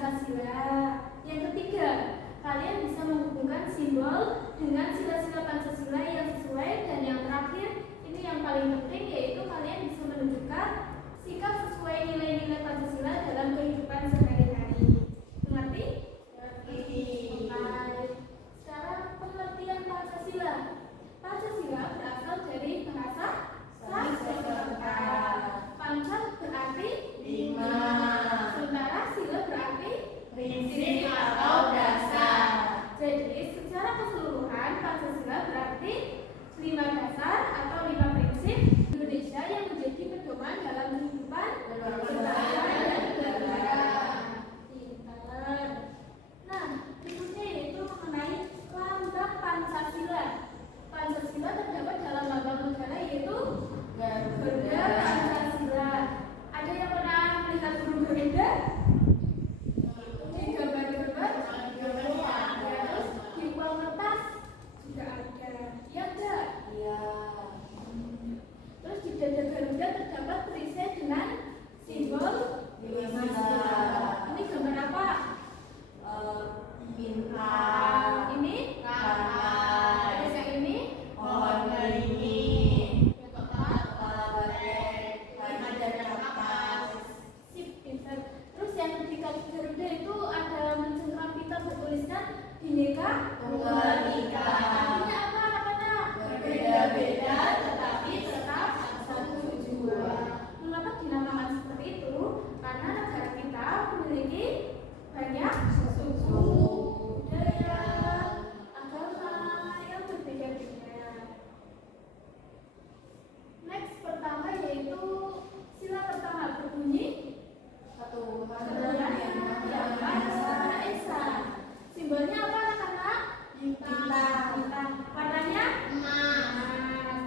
Pancasila. Yang ketiga, kalian bisa menghubungkan simbol dengan sila-sila Pancasila yang sesuai. Dan yang terakhir, ini yang paling penting, yaitu kalian bisa menunjukkan sikap sesuai nilai-nilai Pancasila dalam kehidupan sehari-hari. Mengerti? Mengerti. Baik. Sekarang pengertian Pancasila. Pancasila berasal dari bahasa Sanskerta. Panca berarti 5. Sementara sila berarti prinsip atau dasar. Jadi secara keseluruhan Pancasila berarti 5 dasar atau 5 prinsip Indonesia yang menjadi pedoman dalam kehidupan berbangsa dan bernegara. Pintar. Nah, berikutnya yaitu mengenai lambang Pancasila. Pancasila terdapat dalam lambang negara yaitu Garuda Pancasila. Ada yang pernah melihat burung Garuda? Di gambar-gambar? Terus di uang kertas juga ada. Iya enggak? Iya. Terus di dada Garuda terdapat perisai dengan simbol ini gambar apa? Bintang. Ini? Kapal. Terus yang ini? Pohon beringin. Terus yang di kaki Garuda itu ada mencengkram pita bertuliskan Bhinneka Tunggal Ika. Artinya apa anak-anak? Berbeda-beda tetapi tetap satu tujuan. Mengapa dinamakan seperti itu? Karena negara kita memiliki banyak suku, budaya, agama yang berbeda-beda. Next pertama yaitu sila pertama berbunyi Ketuhanan Yang Maha Esa. Simbolnya apa anak-anak? Bintang. Warnanya? Emas.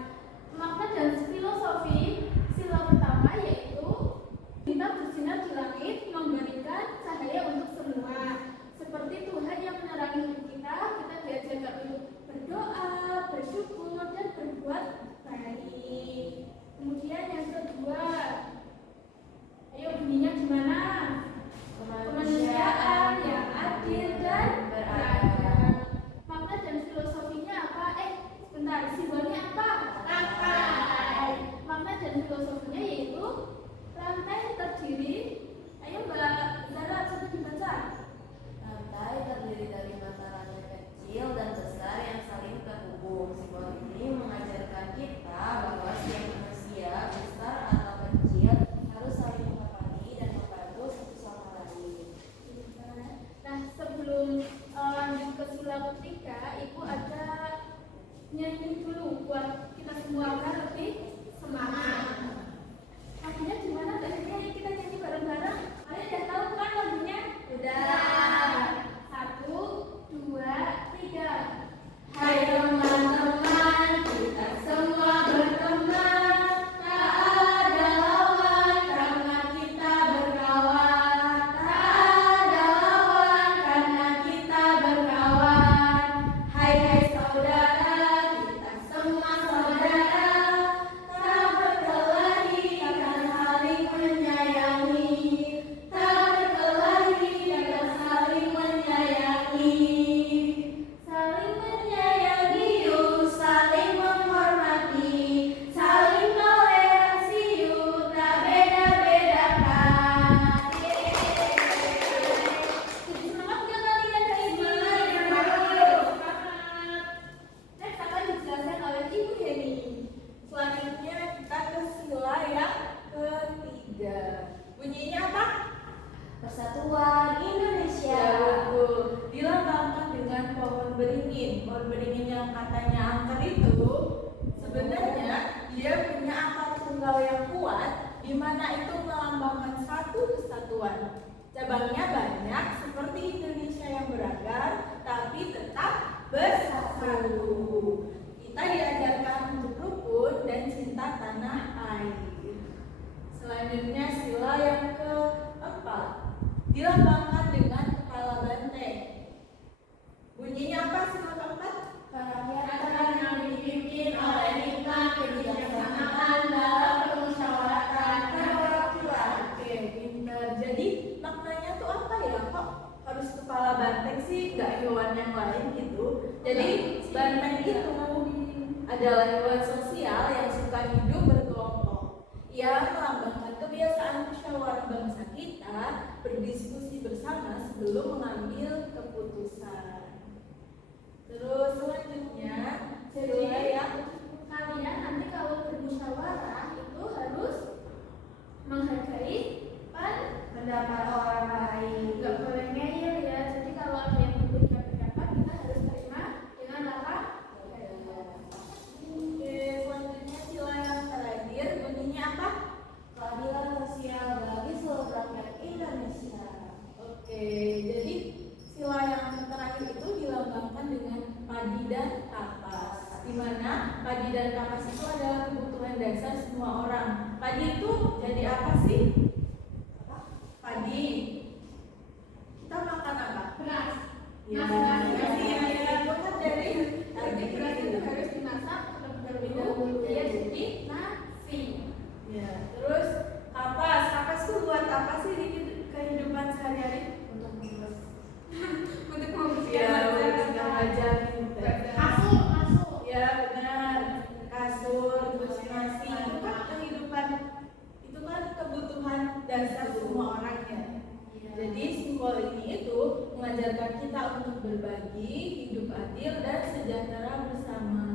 Makna dan filosofi sila pertama yaitu bintang bersinar di langit memberikan cahaya untuk semua. Seperti Tuhan yang menerangi hidup kita diajarkan untuk berdoa, bersyukur, dan berbuat baik. Kemudian yang kedua, ayo bunyinya gimana? Kemanusiaan yang adil dan beradab. Makna dan filosofinya apa? Sebentar, simbolnya apa? Rantai. Makna dan filosofinya yaitu rantai terdiri. Ayo Mbak Zara, coba dibaca. Rantai terdiri dari mata rantai kecil dan besar yang saling terhubung. Simbol ini mengajarkan kita bahwa setiap manusia, besar atau kecil, harus saling menghargai dan membantu satu sama lain. Nah, sebelum lanjut ke sila ketiga, Ibu ada nyanyi dulu buat kita semua agar lebih semangat. Lagunya gimana? Ayo kita nyanyi bareng-bareng. Kalian udah tahu kan lagunya? Udah. 1, 2, 3. Hai teman-teman, kita semua berteman. Tak ada lawan karena kita berkawan. Tak ada lawan karena kita berkawan. Hai saudara, kita semua saudara. Tak berkelahi akan saling menyayangi. Tak berkelahi akan saling menyayangi. Saling menyayangi yuk, saling menghormati. Saling toleransi yuk, tak beda-bedakan. Jadi semangat nggak kalian hari ini? Semangat. Next akan dijelaskan oleh Ibu Heni. Selanjutnya kita ke sila yang ketiga. Bunyinya apa? Persatuan Indonesia. Betul. Dilambangkan dengan pohon beringin. Pohon beringin yang katanya angker itu sebenarnya dia punya akar tunggal yang kuat, di mana itu melambangkan satu kesatuan. Cabangnya banyak seperti Indonesia yang beragam, tapi tetap bersatu. Kita diajarkan untuk rukun dan cinta tanah air. Selanjutnya sila yang keempat, dilambangkan dengan kepala banteng. Bunyinya apa sila keempat? Kerakyatan yang dipimpin oleh hikmat, kebijaksanaan dalam permusyawaratan perwakilan. Oke, pintar. Jadi maknanya tuh apa ya? Kok hewan yang lain gitu. Jadi banteng itu adalah hewan sosial yang suka hidup berkelompok. Ia melambangkan kebiasaan musyawarah bangsa kita berdiskusi bersama sebelum mengambil keputusan. Terus selanjutnya, kalian nanti kalau bermusyawarah itu harus menghargai pendapat orang lain. nggak boleh ngeyel ya. Jadi kalau ada yang berbeda pendapat kita harus terima dengan apa? Oke, selanjutnya sila yang terakhir bunyinya apa? Keadilan sosial bagi seluruh rakyat Indonesia. Oke, jadi sila yang terakhir itu dilambangkan dengan padi dan kapas, di mana padi dan kapas itu adalah kebutuhan dasar semua orang. Padi itu jadi apa sih? Padi. Kita makan apa? Beras. Ya, Nasi. itu kan dari Jadi beras itu harus dimasak terlebih dahulu dia jadi nasi. Ya, terus kapas. Kapas itu buat apa sih di kehidupan sehari-hari? Untuk Ya, membersihkan untuk wajah kita. kasur. Ya, benar. Kasur, terus nasi itu kan kehidupan, itu kan kebutuhan dasar semua orang ya. Jadi simbol ini itu mengajarkan kita untuk berbagi, hidup adil dan sejahtera bersama.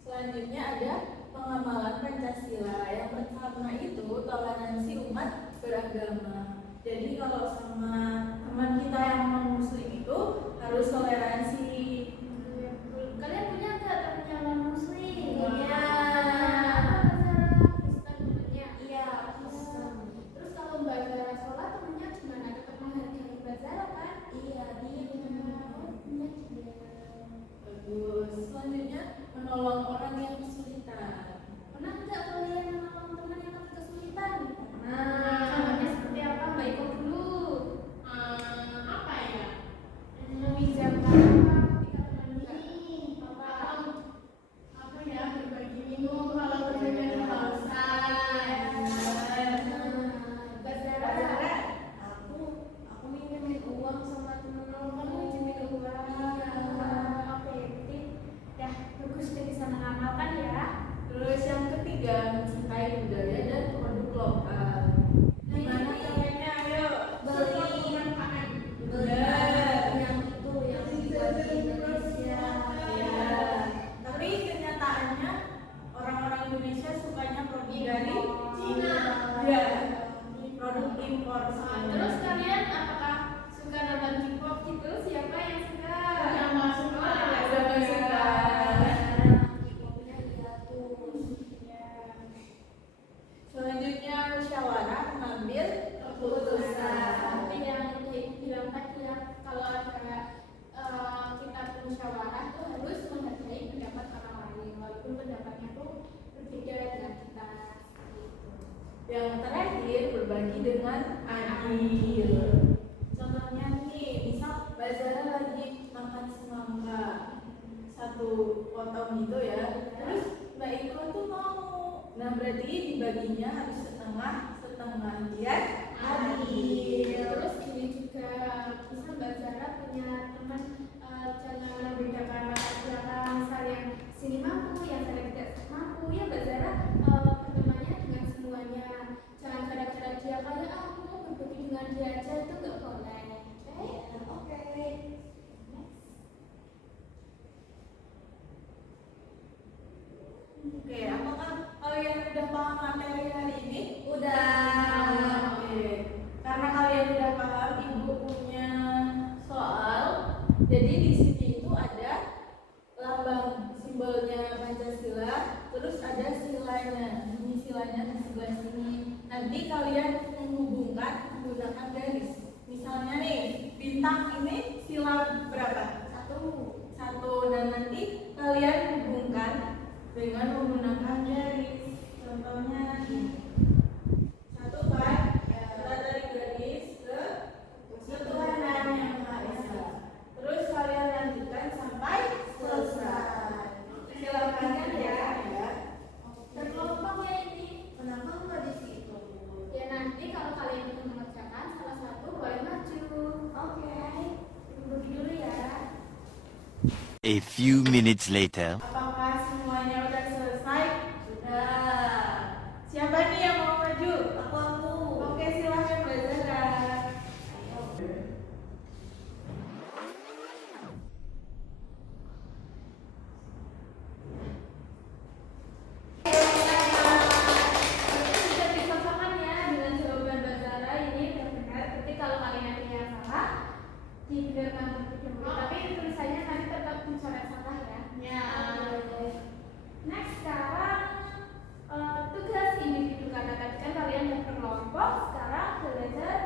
Selanjutnya ada pengamalan Pancasila. Yang pertama itu toleransi umat beragama. Jadi kalau sama teman kita yang non muslim itu harus toleransi. Kalian punya nggak teman yang non muslim? Punya. Kristen temennya. Iya. Terus kalau Mbak Zara sholat temennya gimana? Tetap menghargai Mbak Zara kan? Iya, dia. Punya dia. Bagus. Selanjutnya menolong orang yang kesulitan. Pernah nggak kalian menolong teman yang lagi kesulitan? Nah, Contohnya seperti apa? Mbak Iko dulu. Apa ya? Meminjamkan apa ketika teman nggak apa? Apa ya? Berbagi minum kalau berbagi kehausan. Mbak Zara. Aku minjemin uang sama temen Kamu aku. minjemin uang. Oke, berarti ya bagus deh bisa mengamalkan ya. terus yang ketiga mencintai budaya dan produk lokal. Gimana caranya? Ayo Beli Benar. yang itu yang dibuat di Indonesia. Ya. Tapi kenyataannya orang-orang Indonesia sukanya produk dari Cina. Ya. Produk impor. Terus kalian apakah suka nonton K-pop gitu? Siapa yang suka? Yang masuk Oh, lah. yang Udah nggak suka. Pokoknya diatur. Selanjutnya musyawarah mengambil keputusan. Seperti yang udah Ibu bilang tadi ya, kalau ada kita bermusyawarah tuh harus menghargai pendapat orang lain walaupun pendapatnya tuh berbeda dengan kita. Gitu. Yang terakhir berbagi dengan adil. Contohnya nih, misal Mbak Zara lagi makan semangka satu potong gitu ya, terus Mbak Iko tuh mau. Nah berarti dibaginya harus setengah biar adil. Terus ini juga bisa Mbak Zara punya teman jangan membedakan latar belakang misal yang sini mampu, yang sana tidak mampu ya Mbak Zara bertemannya dengan semuanya. Jangan gara-gara dia kayak aku mau berbagi dengan dia aja itu nggak boleh. Oke? Oke, apakah kalian udah paham materi hari ini? Udah. Oke, karena kalian udah paham, Ibu punya soal. Jadi di sini itu ada lambang simbolnya Pancasila, terus ada silanya. Ini silanya di sebelah sini. Nanti kalian menghubungkan menggunakan garis. Misalnya nih, bintang ini sila berapa? Satu. Dan nanti kalian hubungkan dengan menggunakan garis. Contohnya ini. Satu kan? Kita dari garis ke ketuhanan yang Maha Esa. Terus kalian lanjutkan sampai selesai. Silakan ya. Berkelompok ya ini. Kenapa nggak di situ? Ya nanti A few minutes later. Apakah semuanya udah selesai? Sudah. Siapa nih yang mau maju? Aku. Oke, silahkan Mbak Zara. Sudah dikosongkan ya dengan jawaban Mbak Zara ini sudah benar. Tapi kalau kalian ada yang salah, dibenarkan terlebih dahulu. Tapi tulisannya nanti tetap dicoret salah ya. Ya. Next sekarang tugas individu karena tadi kan kalian udah berkelompok. Sekarang belajar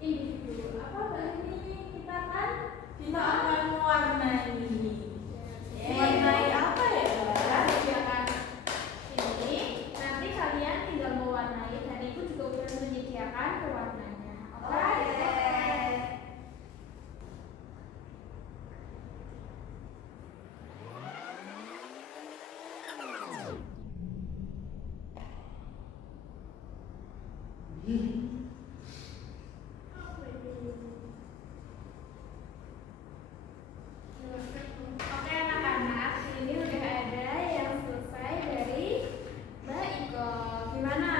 individu. Apa Mbak ini kita kan Kita akan mewarnai. Yeay. Mewarnai apa ya? Sediakan ini nanti kalian tinggal mewarnai dan ibu juga udah menyediakan pewarnanya. Oke. Oke anak-anak, ini udah ada yang selesai dari Mbak Iko. Gimana?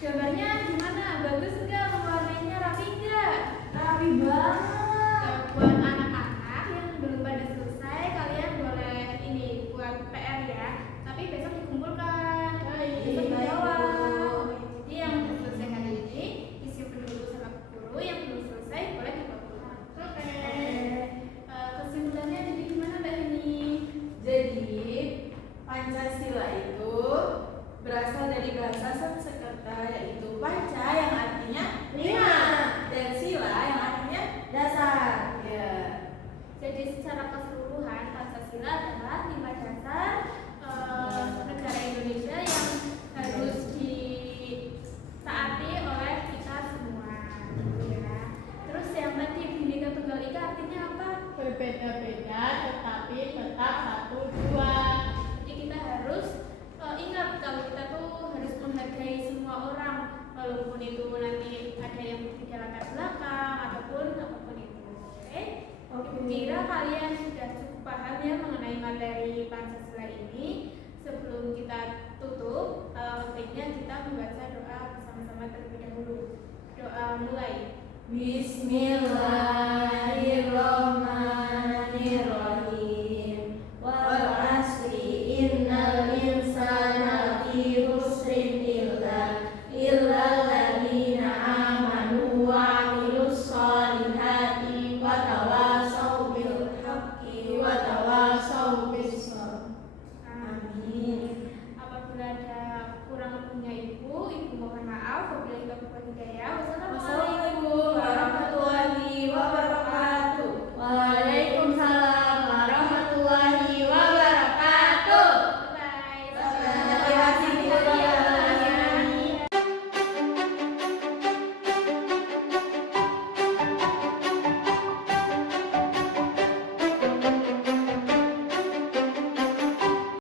Gambarnya gimana? Bagus enggak? Mewarnainya rapi enggak? Rapi banget. Nah, buat anak-anak yang belum pada selesai, kalian boleh ini buat PR ya. Tapi besok dikumpulkan. Besok Baik, dijawab. Bu. Jadi yang udah selesai hari ini disimpan dulu sama guru. Yang belum selesai boleh dibawa pulang. Oke. Kesimpulannya jadi gimana Mbak Heni? Jadi, Pancasila itu berasal dari bahasa Sanskerta yaitu panca yang artinya Lima. dan sila yang artinya Dasar. ya. Jadi secara keseluruhan Pancasila adalah 5 dasar negara Indonesia yang harus ditaati oleh kita semua. Ya. Terus yang tadi Bhinneka Tunggal Ika artinya apa? Berbeda-beda tetapi tetap satu dua. Jadi kita harus ingat kalau kita tuh harus menghargai semua orang walaupun itu nanti ada yang berbeda latar belakang ataupun apapun itu. Oke? Ibu kira kalian sudah cukup paham ya mengenai materi Pancasila ini. Sebelum kita tutup, pentingnya kita membaca doa bersama-sama terlebih dahulu. Doa mulai. Bismillahirrahmanirrahim.